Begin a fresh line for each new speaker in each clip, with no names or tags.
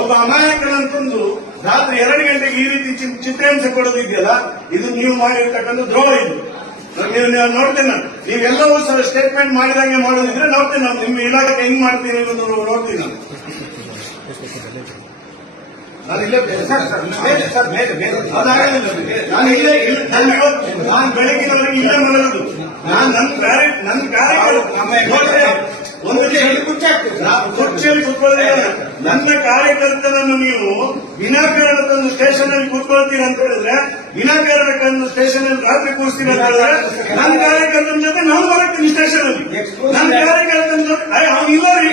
ಒಬ್ಬ ಅಮಾಯಕನಂತಂದು ರಾತ್ರಿ ಎರಡು ಗಂಟೆಗೆ ಈ ರೀತಿ ಚಿ- ಕೊಡೋದು ಇದೆಯಲ್ಲ ಇದು ನೀವು ಮಾಡಿರ್ತಕ್ಕಂಥ ದ್ರೋಹ ಇದು. ನೀವು ನೀವು ನೋಡ್ತೇನೆ ನೀವೆಲ್ಲವೂ ಸಹ ಸ್ಟೇಟ್ಮೆಂಟ್ ಮಾಡಿದಂಗೆ ಮಾಡೋದಿದ್ರೆ ನೋಡ್ತೇನೆ ನಾನು. ನಿಮ್ಮ ಇಲಾಖೆ ಹೆಂಗ್ ಮಾಡ್ತೀನಿ ಅನ್ನೋದು ನೋಡ್ತೀನಿ ನಾನು. ನಾನು ಇಲ್ಲೇ ಸರ್ ಸರ್ ಸರ್. ನಾನು ಇಲ್ಲೇ ನಾನು ಬೆಳಗಿನವರೆಗೆ ಇಲ್ಲೇ ಮಾಡೋದು ನಾನು ನನ್ನ ಕಾರ್ಯ ನನ್ನ ಕಾರ್ಯ ಕುರ್ಚಿಯಲ್ಲಿ ಕುತ್ಕೊಳ್ಳೋದಿಲ್ಲ ನನ್ನ ಕಾರ್ಯಕರ್ತನನ್ನು ನೀವು ವಿನಾಕಾರಣ ತಂದು ಸ್ಟೇಷನ್ ಅಲ್ಲಿ ಕೂತ್ಕೊಳ್ತೀರ ಅಂತ ಹೇಳಿದ್ರೆ ವಿನಾಕಾರಣ ತಂದು ಸ್ಟೇಷನ್ ಅಲ್ಲಿ ರಾತ್ರಿ ಕೂರಿಸ್ತೀರ ಅಂತ ಹೇಳಿದ್ರೆ ನನ್ನ ಕಾರ್ಯಕರ್ತನ ಜೊತೆ ನಾನು ಬರತ್ತೀನಿ ಸ್ಟೇಷನ್ ಅಲ್ಲಿ ನನ್ನ ಕಾರ್ಯಕರ್ತನ ಜೊತೆ ಅವ್ನು ಇಲ್ಲ ರೀ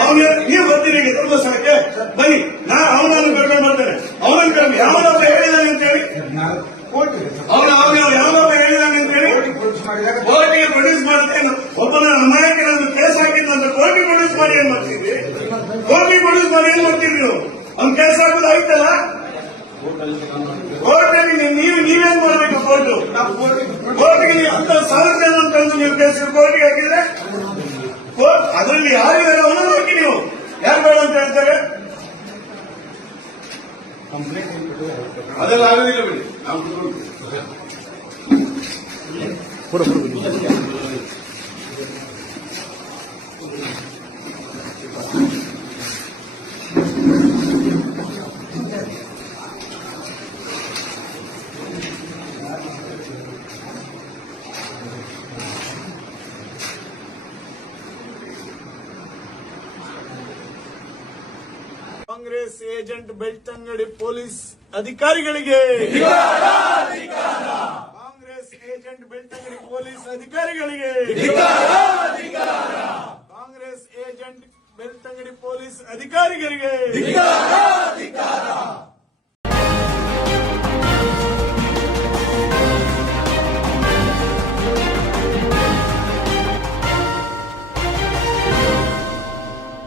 ಅವನು ನೀವು ಬರ್ತೀರಿ ಧರ್ಮಸ್ಥಳಕ್ಕೆ ಬನ್ನಿ. ನಾ ಅವನನ್ನು ಕರ್ಕೊಂಡು ಬರ್ತೇನೆ ಅವನನ್ನು ಕರ್ಕೊಂಡು ಯಾವನೊಬ್ಬ ಹೇಳಿದಾನೆ ಅಂತ ಹೇಳಿ. ಅವನು ಅವನು ಯಾವನೊಬ್ಬ ಹೇಳಿದಾನೆ ಅಂತ ಹೇಳಿ. ಪ್ರೊಡ್ಯೂಸ್ ಒಬ್ಬನ ಅಮಾಯಕನನ್ನು ಕೇಸ್ ಹಾಕಿದ್ದು ಅಂತ ಕೋರ್ಟಿಗೆ ಪ್ರೊಡ್ಯೂಸ್ ಮಾಡಿ ಏನ್ ಮಾಡ್ತಿದ್ರಿ ಕೋರ್ಟಿಗೆ ಪ್ರೊಡ್ಯೂಸ್ ನಾನು ಏನ್ ಮಾಡ್ತೀರಿ ನೀವು ಅವ್ನ ಕೆಲಸ ಆಗೋದು ಆಯ್ತಲ್ಲ? ಕೋರ್ಟಲ್ಲಿ ನೀವು ನೀವು- ನೀವೇನ್ ಮಾಡ್ಬೇಕು ಕೋರ್ಟ್? ಕೋರ್ಟ್ಗೆ ನೀವು ಅಂತ ಜನ ತಂದು ನೀವು ಕೆಲಸ ಕೋರ್ಟ್ಗೆ ಹಾಕಿದ್ರೆ ಕೋರ್ಟ್ ಅದರಲ್ಲಿ ಯಾರಿದ್ದಾರೆ ಅವನನ್ನು ಹಾಕಿ ನೀವು. ಯಾರು ಬೇಡ ಅಂತ ಹೇಳ್ತಾರೆ? ಅದೆಲ್ಲ ಆಗೋದಿಲ್ಲ ಬಿಡಿ. ನಾವು ಕುತ್ಕೊಳ್ತೀವಿ.
ಕಾಂಗ್ರೆಸ್ ಏಜೆಂಟ್ ಬೆಳ್ತಂಗಡಿ ಪೊಲೀಸ್ ಅಧಿಕಾರಿಗಳಿಗೆ. ಕಾಂಗ್ರೆಸ್ ಏಜೆಂಟ್ ಬೆಳ್ತಂಗಡಿ ಪೊಲೀಸ್ ಅಧಿಕಾರಿಗಳಿಗೆ. ಕಾಂಗ್ರೆಸ್ ಏಜೆಂಟ್ ಬೆಳ್ತಂಗಡಿ ಪೊಲೀಸ್ ಅಧಿಕಾರಿಗಳಿಗೆ.